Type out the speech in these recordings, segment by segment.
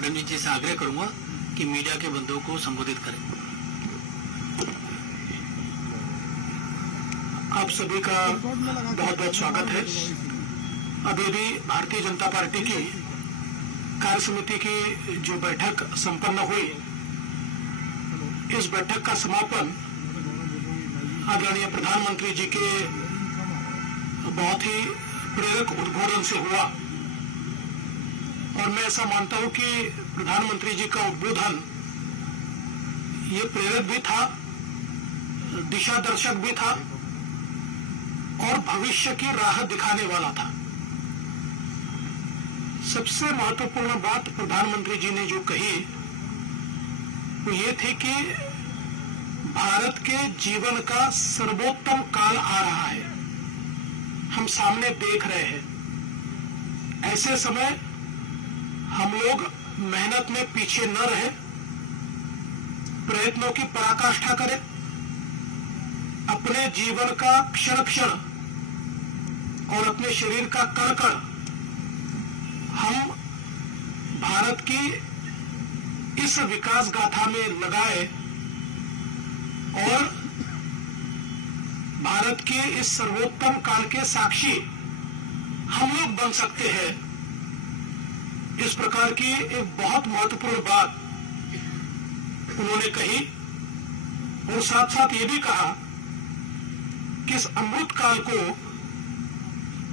फडणवीस जी से आग्रह करूंगा कि मीडिया के बंधुओं को संबोधित करें। आप सभी का बहुत बहुत स्वागत है। अभी अभी भारतीय जनता पार्टी की कार्य समिति की जो बैठक संपन्न हुई, इस बैठक का समापन आदरणीय प्रधानमंत्री जी के बहुत ही प्रेरक उद्बोधन से हुआ और मैं ऐसा मानता हूं कि प्रधानमंत्री जी का उद्बोधन ये प्रेरक भी था, दिशा दर्शक भी था और भविष्य की राह दिखाने वाला था। सबसे महत्वपूर्ण बात प्रधानमंत्री जी ने जो कही वो ये थी कि भारत के जीवन का सर्वोत्तम काल आ रहा है, हम सामने देख रहे हैं। ऐसे समय हम लोग मेहनत में पीछे न रहे, प्रयत्नों की पराकाष्ठा करें, अपने जीवन का क्षण क्षण और अपने शरीर का कण कण हम भारत की इस विकास गाथा में लगाए और भारत के इस सर्वोत्तम काल के साक्षी हम लोग बन सकते हैं। इस प्रकार की एक बहुत महत्वपूर्ण बात उन्होंने कही और साथ साथ ये भी कहा कि इस अमृत काल को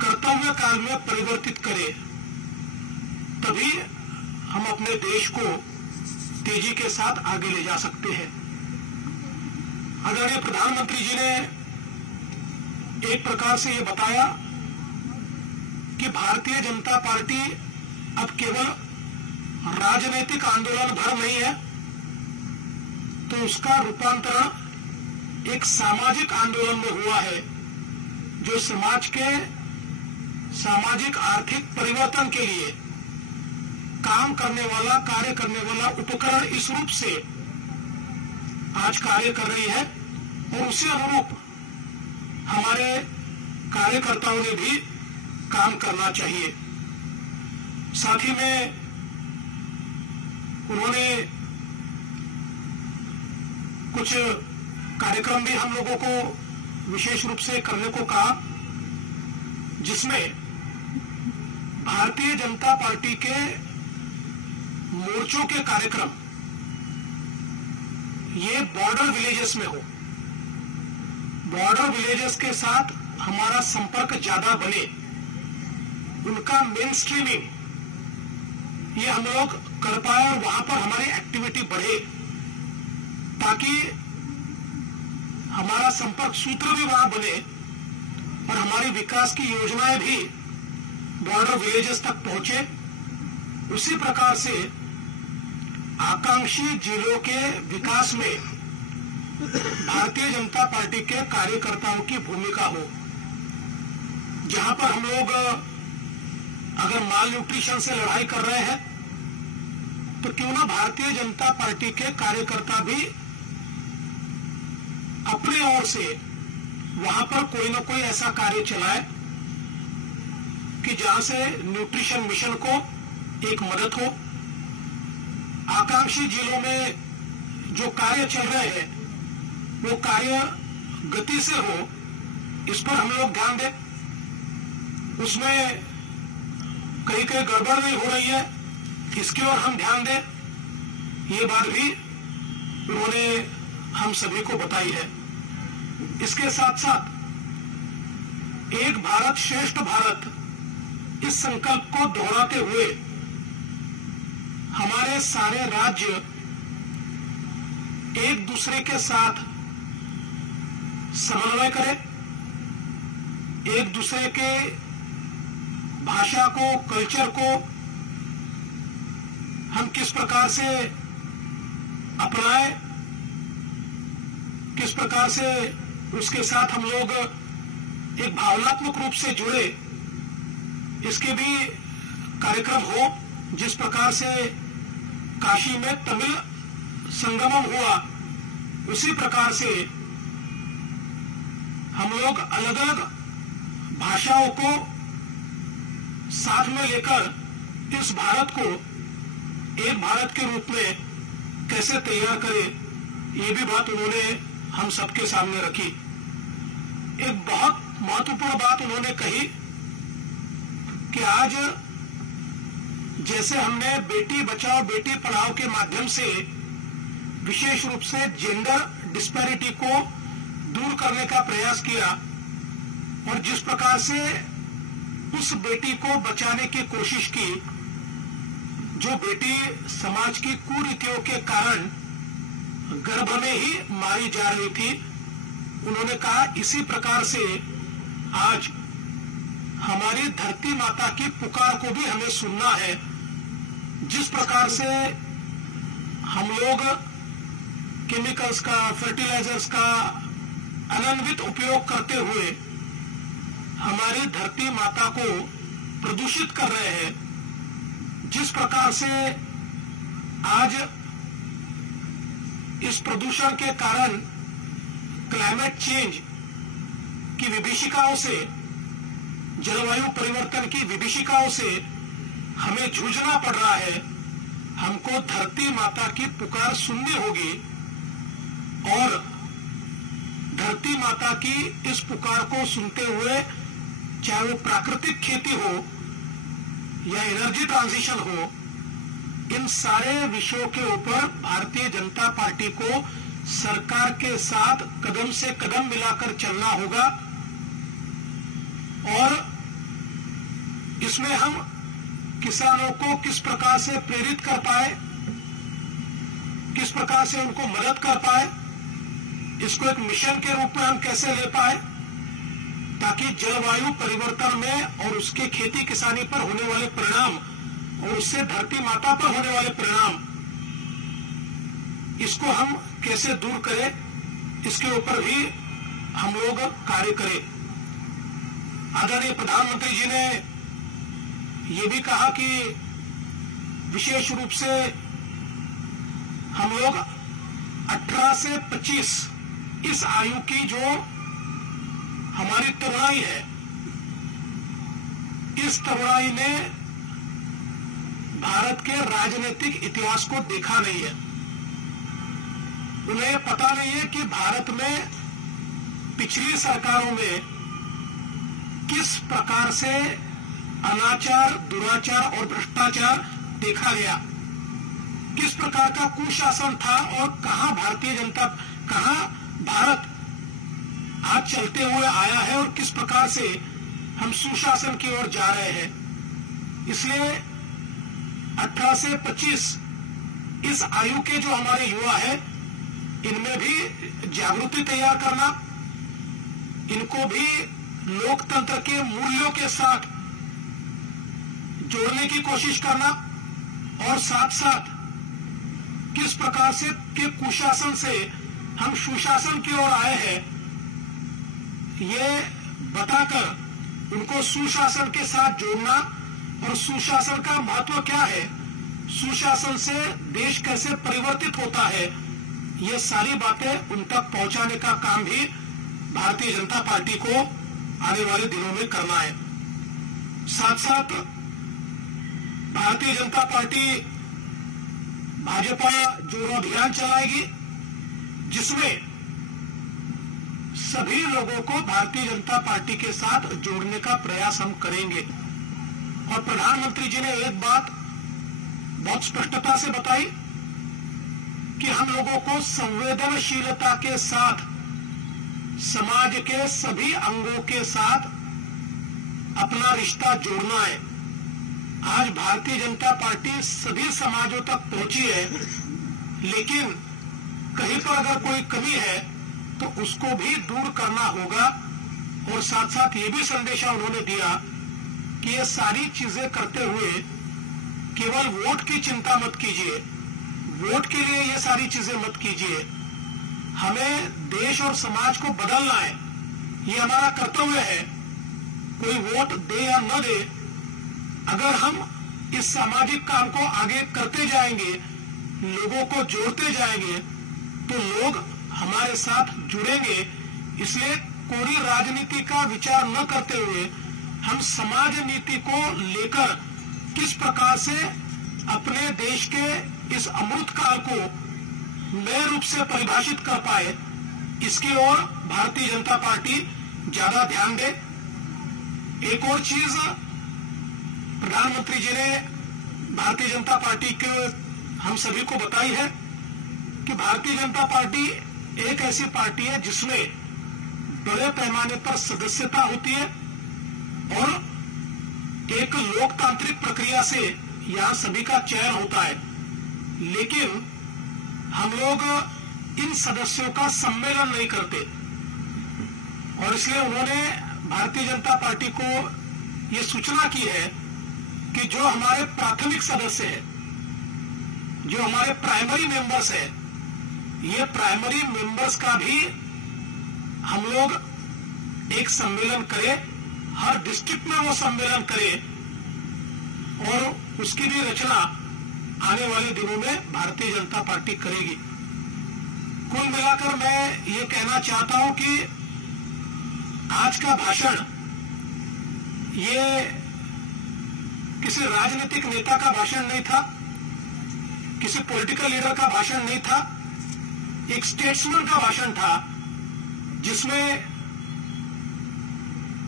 कर्तव्य काल में परिवर्तित करें, तभी हम अपने देश को तेजी के साथ आगे ले जा सकते हैं। आदरणीय प्रधानमंत्री जी ने एक प्रकार से ये बताया कि भारतीय जनता पार्टी अब केवल राजनीतिक आंदोलन भर नहीं है, तो उसका रूपांतरण एक सामाजिक आंदोलन में हुआ है, जो समाज के सामाजिक आर्थिक परिवर्तन के लिए काम करने वाला, कार्य करने वाला उपकरण इस रूप से आज कार्य कर रही है और उसी अनुरूप हमारे कार्यकर्ताओं ने भी काम करना चाहिए। साथ ही में उन्होंने कुछ कार्यक्रम भी हम लोगों को विशेष रूप से करने को कहा, जिसमें भारतीय जनता पार्टी के मोर्चों के कार्यक्रम ये बॉर्डर विलेजेस में हो, बॉर्डर विलेजेस के साथ हमारा संपर्क ज्यादा बने, उनका मेन स्ट्रीमिंग ये हम लोग कर पाए और वहां पर हमारी एक्टिविटी बढ़े, ताकि हमारा संपर्क सूत्र भी वहां बने और हमारी विकास की योजनाएं भी बॉर्डर विलेजेस तक पहुंचे। उसी प्रकार से आकांक्षी जिलों के विकास में भारतीय जनता पार्टी के कार्यकर्ताओं की भूमिका हो, जहां पर हम लोग अगर माल न्यूट्रिशन से लड़ाई कर रहे हैं तो क्यों ना भारतीय जनता पार्टी के कार्यकर्ता भी अपने ओर से वहां पर कोई ना कोई ऐसा कार्य चलाए कि जहां से न्यूट्रिशन मिशन को एक मदद हो। आकांक्षी जिलों में जो कार्य चल रहे हैं वो कार्य गति से हो, इस पर हम लोग ध्यान दें। उसमें कहीं कहीं गड़बड़ नहीं हो रही है, इसकी ओर हम ध्यान दें। ये बात भी उन्होंने हम सभी को बताई है। इसके साथ साथ एक भारत श्रेष्ठ भारत इस संकल्प को दोहराते हुए हमारे सारे राज्य एक दूसरे के साथ समन्वय करें, एक दूसरे के भाषा को, कल्चर को हम किस प्रकार से अपनाएं, किस प्रकार से उसके साथ हम लोग एक भावनात्मक रूप से जुड़े, इसके भी कार्यक्रम हो। जिस प्रकार से काशी में तमिल संगमम हुआ, उसी प्रकार से हम लोग अलग अलग भाषाओं को साथ में लेकर इस भारत को एक भारत के रूप में कैसे तैयार करे, ये भी बात उन्होंने हम सबके सामने रखी। एक बहुत महत्वपूर्ण बात उन्होंने कही कि आज जैसे हमने बेटी बचाओ बेटी पढ़ाओ के माध्यम से विशेष रूप से जेंडर डिस्पैरिटी को दूर करने का प्रयास किया, और जिस प्रकार से उस बेटी को बचाने की कोशिश की जो बेटी समाज की कुरीतियों के कारण गर्भ में ही मारी जा रही थी, उन्होंने कहा इसी प्रकार से आज हमारी धरती माता की पुकार को भी हमें सुनना है। जिस प्रकार से हम लोग केमिकल्स का, फर्टिलाइजर्स का अनन्वित उपयोग करते हुए हमारी धरती माता को प्रदूषित कर रहे हैं, जिस प्रकार से आज इस प्रदूषण के कारण क्लाइमेट चेंज की विभीषिकाओं से, जलवायु परिवर्तन की विभीषिकाओं से हमें जूझना पड़ रहा है, हमको धरती माता की पुकार सुननी होगी और धरती माता की इस पुकार को सुनते हुए चाहे वो प्राकृतिक खेती हो या एनर्जी ट्रांजिशन हो, इन सारे विषयों के ऊपर भारतीय जनता पार्टी को सरकार के साथ कदम से कदम मिलाकर चलना होगा। और इसमें हम किसानों को किस प्रकार से प्रेरित कर पाए, किस प्रकार से उनको मदद कर पाए, इसको एक मिशन के रूप में हम कैसे ले पाए, ताकि जलवायु परिवर्तन में और उसके खेती किसानी पर होने वाले परिणाम और उससे धरती माता पर होने वाले परिणाम, इसको हम कैसे दूर करें, इसके ऊपर भी हम लोग कार्य करें। आदरणीय प्रधानमंत्री जी ने ये भी कहा कि विशेष रूप से हम लोग 18 से 25 इस आयु की जो हमारी तरुणाई है, इस तरुणाई ने भारत के राजनीतिक इतिहास को देखा नहीं है। उन्हें पता नहीं है कि भारत में पिछली सरकारों में किस प्रकार से अनाचार, दुराचार और भ्रष्टाचार देखा गया, किस प्रकार का कुशासन था और कहां भारत आज चलते हुए आया है और किस प्रकार से हम सुशासन की ओर जा रहे हैं। इसलिए 18 से 25 इस आयु के जो हमारे युवा है, इनमें भी जागृति तैयार करना, इनको भी लोकतंत्र के मूल्यों के साथ जोड़ने की कोशिश करना, और साथ साथ किस प्रकार से के कुशासन से हम सुशासन की ओर आए हैं, ये बताकर उनको सुशासन के साथ जोड़ना, और सुशासन का महत्व क्या है, सुशासन से देश कैसे परिवर्तित होता है, ये सारी बातें उन तक पहुंचाने का काम भी भारतीय जनता पार्टी को आने वाले दिनों में करना है। साथ साथ भारतीय जनता पार्टी भाजपा जोड़ो अभियान चलाएगी, जिसमें सभी लोगों को भारतीय जनता पार्टी के साथ जोड़ने का प्रयास हम करेंगे। और प्रधानमंत्री जी ने एक बात बहुत स्पष्टता से बताई कि हम लोगों को संवेदनशीलता के साथ समाज के सभी अंगों के साथ अपना रिश्ता जोड़ना है। आज भारतीय जनता पार्टी सभी समाजों तक पहुंची है, लेकिन कहीं पर अगर कोई कमी है तो उसको भी दूर करना होगा। और साथ साथ ये भी संदेशा उन्होंने दिया कि ये सारी चीजें करते हुए केवल वोट की चिंता मत कीजिए, वोट के लिए ये सारी चीजें मत कीजिए, हमें देश और समाज को बदलना है, ये हमारा कर्तव्य है। कोई वोट दे या न दे, अगर हम इस सामाजिक काम को आगे करते जाएंगे, लोगों को जोड़ते जाएंगे, तो लोग हमारे साथ जुड़ेंगे। इसलिए कोई राजनीति का विचार न करते हुए हम समाज नीति को लेकर किस प्रकार से अपने देश के इस अमृत काल को नए रूप से परिभाषित कर पाए, इसकी ओर भारतीय जनता पार्टी ज्यादा ध्यान दे। एक और चीज प्रधानमंत्री जी ने भारतीय जनता पार्टी के हम सभी को बताई है कि भारतीय जनता पार्टी एक ऐसी पार्टी है जिसमें बड़े पैमाने पर सदस्यता होती है और एक लोकतांत्रिक प्रक्रिया से यहां सभी का चयन होता है, लेकिन हम लोग इन सदस्यों का सम्मेलन नहीं करते और इसलिए उन्होंने भारतीय जनता पार्टी को ये सूचना की है कि जो हमारे प्राथमिक सदस्य हैं, जो हमारे प्राइमरी मेंबर्स हैं, ये प्राइमरी मेंबर्स का भी हम लोग एक सम्मेलन करें, हर डिस्ट्रिक्ट में वो सम्मेलन करें और उसकी भी रचना आने वाले दिनों में भारतीय जनता पार्टी करेगी। कुल मिलाकर मैं ये कहना चाहता हूं कि आज का भाषण ये किसी राजनीतिक नेता का भाषण नहीं था, किसी पॉलिटिकल लीडर का भाषण नहीं था, एक स्टेट्समैन का भाषण था जिसमें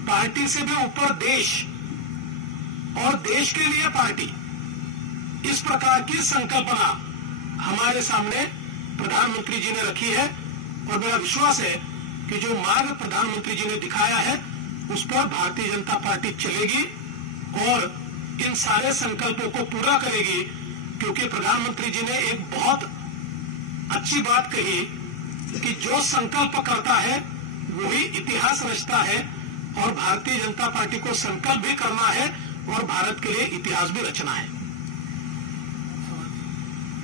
पार्टी से भी ऊपर देश और देश के लिए पार्टी, इस प्रकार की संकल्पना हमारे सामने प्रधानमंत्री जी ने रखी है और मेरा विश्वास है कि जो मार्ग प्रधानमंत्री जी ने दिखाया है उस पर भारतीय जनता पार्टी चलेगी और इन सारे संकल्पों को पूरा करेगी, क्योंकि प्रधानमंत्री जी ने एक बहुत अच्छी बात कही कि जो संकल्प करता है वही इतिहास रचता है और भारतीय जनता पार्टी को संकल्प भी करना है और भारत के लिए इतिहास भी रचना है।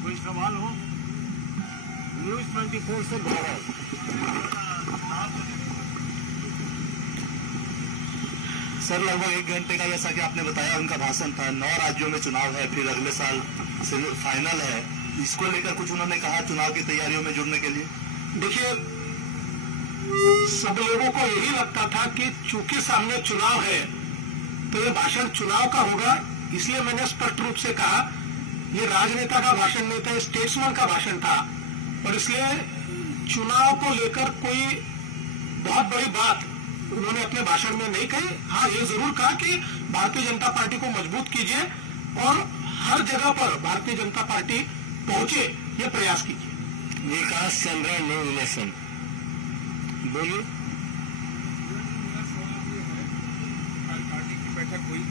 कोई सवाल हो? न्यूज 24 से सर, लगभग 1 घंटे का जैसा कि आपने बताया उनका भाषण था। 9 राज्यों में चुनाव है, फिर अगले साल फाइनल है। इसको लेकर कुछ उन्होंने कहा चुनाव की तैयारियों में जुड़ने के लिए? देखिए, सब लोगों को यही लगता था कि चूंकि सामने चुनाव है तो ये भाषण चुनाव का होगा, इसलिए मैंने स्पष्ट रूप से कहा ये राजनेता का भाषण नहीं था, स्टेट्समैन का भाषण था और इसलिए चुनाव को लेकर कोई बहुत बड़ी बात उन्होंने अपने भाषण में नहीं कही। हाँ, ये जरूर कहा कि भारतीय जनता पार्टी को मजबूत कीजिए और हर जगह पर भारतीय जनता पार्टी पहुंचे, ये प्रयास कीजिए। विकास चंद्र नो इलेक्शन बोलिए। पार्टी की बैठक हुई,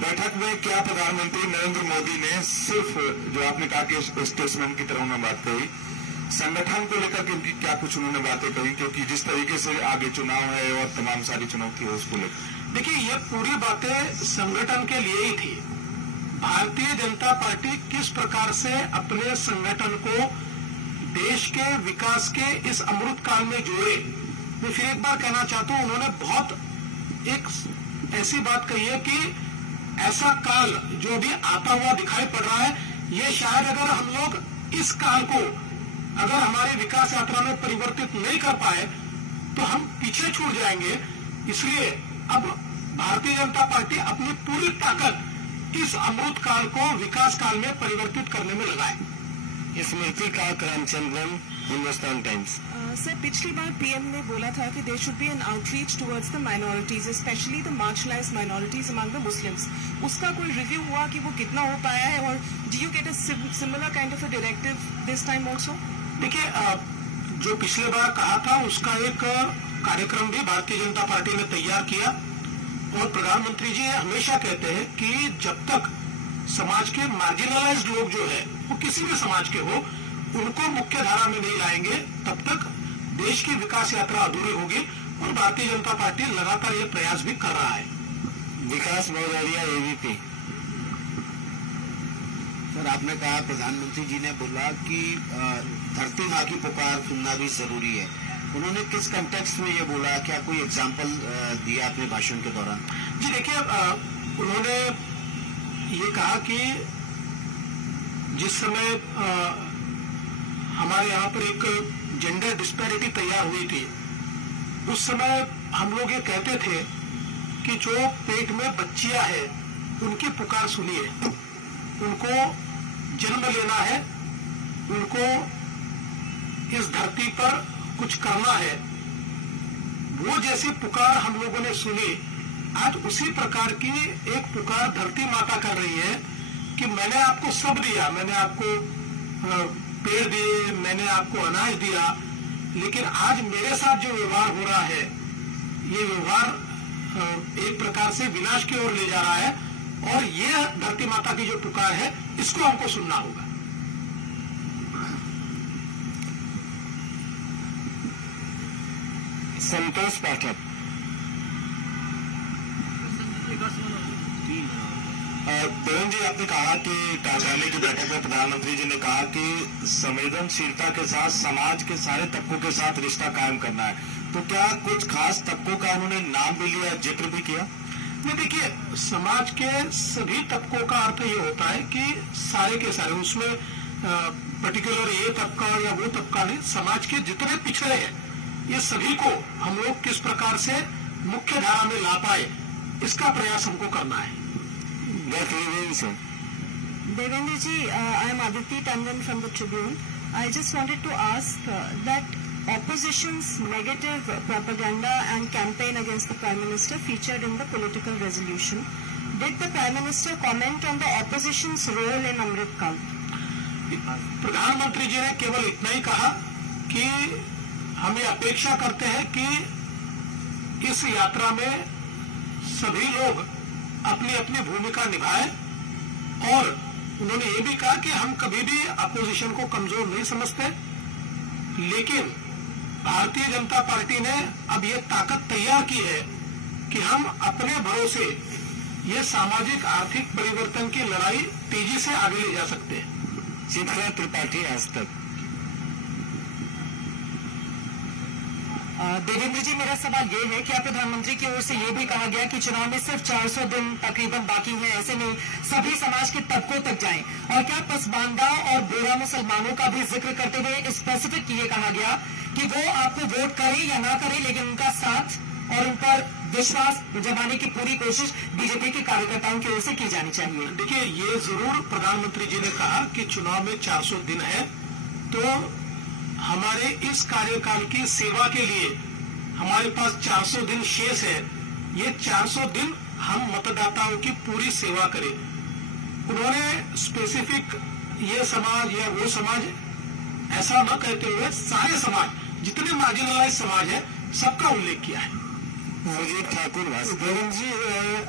बैठक में क्या प्रधानमंत्री नरेंद्र मोदी ने सिर्फ जो आपने कहा कि स्टेट्समैन की तरह उन्होंने बात कही, संगठन को लेकर के क्या कुछ उन्होंने बातें कही? क्योंकि जिस तरीके से आगे चुनाव है और तमाम सारी चुनौती है उसको लेकर। देखिए, ये पूरी बातें संगठन के लिए ही थी। भारतीय जनता पार्टी किस प्रकार से अपने संगठन को देश के विकास के इस अमृत काल में जोड़े। मैं फिर एक बार कहना चाहता हूं, उन्होंने बहुत एक ऐसी बात कही है कि ऐसा काल जो अभी आता हुआ दिखाई पड़ रहा है, ये शायद अगर हम लोग इस काल को अगर हमारी विकास यात्रा में परिवर्तित नहीं कर पाए तो हम पीछे छूट जाएंगे। इसलिए अब भारतीय जनता पार्टी अपनी पूरी ताकत इस अमृत काल को विकास काल में परिवर्तित करने में लगाए। स्मृति का करमचंद्रन, हिंदुस्तान टाइम्स। सर, पिछली बार पीएम ने बोला था कि there should be an outreach towards the minorities, especially the marginalised minorities among the Muslims. उसका कोई रिव्यू हुआ कि वो कितना हो पाया है और do you get a similar kind of a directive this time also? देखिए, जो पिछले बार कहा था उसका एक कार्यक्रम भी भारतीय जनता पार्टी ने तैयार किया और प्रधानमंत्री जी हमेशा कहते हैं कि जब तक समाज के मार्जिनलाइज्ड लोग जो है वो किसी भी समाज के हो उनको मुख्य धारा में नहीं लाएंगे तब तक देश की विकास यात्रा अधूरी होगी और भारतीय जनता पार्टी लगातार ये प्रयास भी कर रहा है। विकास भदौरिया, एबीपी। सर, आपने कहा प्रधानमंत्री जी ने बोला कि धरती माँ की पुकार सुनना भी जरूरी है। उन्होंने किस कंटेक्स्ट में ये बोला? क्या कोई एग्जाम्पल दिया अपने भाषण के दौरान? जी देखिए, उन्होंने ये कहा कि जिस समय हमारे यहाँ पर एक जेंडर डिस्पैरिटी तैयार हुई थी, उस समय हम लोग ये कहते थे कि जो पेट में बच्चियां है उनकी पुकार सुनिए। उनको जन्म लेना है, उनको इस धरती पर कुछ करना है। वो जैसी पुकार हम लोगों ने सुनी, आज उसी प्रकार की एक पुकार धरती माता कर रही है कि मैंने आपको सब दिया, मैंने आपको पेड़ दिए, मैंने आपको अनाज दिया, लेकिन आज मेरे साथ जो व्यवहार हो रहा है, ये व्यवहार एक प्रकार से विनाश की ओर ले जा रहा है। और ये धरती माता की जो पुकार है, इसको हमको सुनना होगा। संतोष पाठक। देवेंद्र जी, आपने कहा कि कार्यालय की बैठक में प्रधानमंत्री जी ने कहा कि संवेदनशीलता के साथ समाज के सारे तबकों के साथ रिश्ता कायम करना है, तो क्या कुछ खास तबकों का उन्होंने नाम भी लिया, जिक्र भी किया? नहीं, देखिए, समाज के सभी तबकों का अर्थ ये होता है कि सारे के सारे, उसमें पर्टिकुलर ये तबका या वो तबका नहीं, समाज के जितने पिछड़े हैं ये सभी को हम लोग किस प्रकार से मुख्य धारा में ला पाए, इसका प्रयास हमको करना है। Devendra ji, I am Aditi Tandon from the Tribune. I just wanted to ask that opposition's negative propaganda and campaign against the Prime Minister featured in the political resolution. Did the Prime Minister comment on the opposition's role in Amrit Kal? प्रधानमंत्री जी ने केवल इतना ही कहा कि हमें अपेक्षा करते हैं कि इस यात्रा में सभी लोग अपनी अपनी भूमिका निभाएं, और उन्होंने ये भी कहा कि हम कभी भी अपोजिशन को कमजोर नहीं समझते, लेकिन भारतीय जनता पार्टी ने अब ये ताकत तैयार की है कि हम अपने भरोसे ये सामाजिक आर्थिक परिवर्तन की लड़ाई तेजी से आगे ले जा सकते हैं। चित्रा त्रिपाठी, आज तक। देवेंद्र जी, मेरा सवाल ये है, क्या प्रधानमंत्री की ओर से ये भी कहा गया कि चुनाव में सिर्फ 400 दिन तकरीबन बाकी हैं, ऐसे में सभी समाज के तबकों तक जाएं, और क्या पसमानदा और बोरा मुसलमानों का भी जिक्र करते हुए स्पेसिफिक ये कहा गया कि वो आपको वोट करे या ना करे, लेकिन उनका साथ और उन पर विश्वास जमाने की पूरी कोशिश बीजेपी के कार्यकर्ताओं की ओर से की जानी चाहिए? देखिए, ये जरूर प्रधानमंत्री जी ने कहा कि चुनाव में 400 दिन है, तो हमारे इस कार्यकाल की सेवा के लिए हमारे पास 400 दिन शेष है। ये 400 दिन हम मतदाताओं की पूरी सेवा करें। उन्होंने स्पेसिफिक ये समाज या वो समाज ऐसा न कहते हुए सारे समाज, जितने मार्जिनलाइज समाज है, सबका उल्लेख किया है। ठाकुर, देवेंद्र जी,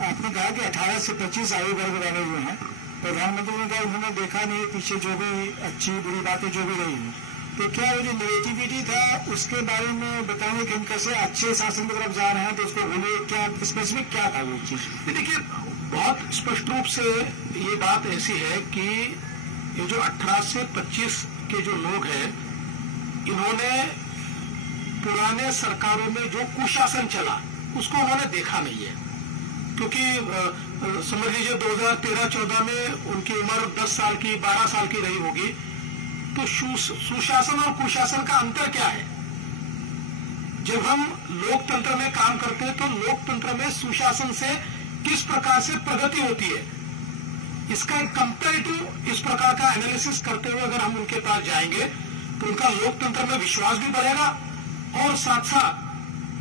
आपने कहा कि 18 से 25 आयु वर्ग बने हुए हैं। प्रधानमंत्री ने कहा उन्होंने देखा नहीं पीछे जो भी अच्छी बुरी बातें जो भी रही हैं, तो क्या वो जो नेगेटिविटी था उसके बारे में बताएंगे कि हम कैसे अच्छे शासन की तरफ जा रहे हैं, तो उसको बोलिए क्या स्पेसिफिक क्या था वो चीज? देखिए, बहुत स्पष्ट रूप से ये बात ऐसी है कि ये जो 18 से 25 के जो लोग हैं, इन्होंने पुराने सरकारों में जो कुशासन चला उसको उन्होंने देखा नहीं है, क्योंकि समझ लीजिए 2013-14 में उनकी उम्र 10 साल की 12 साल की रही होगी। तो सुशासन और कुशासन का अंतर क्या है? जब हम लोकतंत्र में काम करते हैं तो लोकतंत्र में सुशासन से किस प्रकार से प्रगति होती है, इसका एक कंपैरेटिव इस प्रकार का एनालिसिस करते हुए अगर हम उनके पास जाएंगे तो उनका लोकतंत्र में विश्वास भी बढ़ेगा और साथ साथ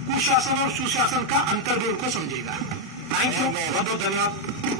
कुशासन और सुशासन का अंतर भी उनको समझेगा। थैंक यू, बहुत बहुत धन्यवाद।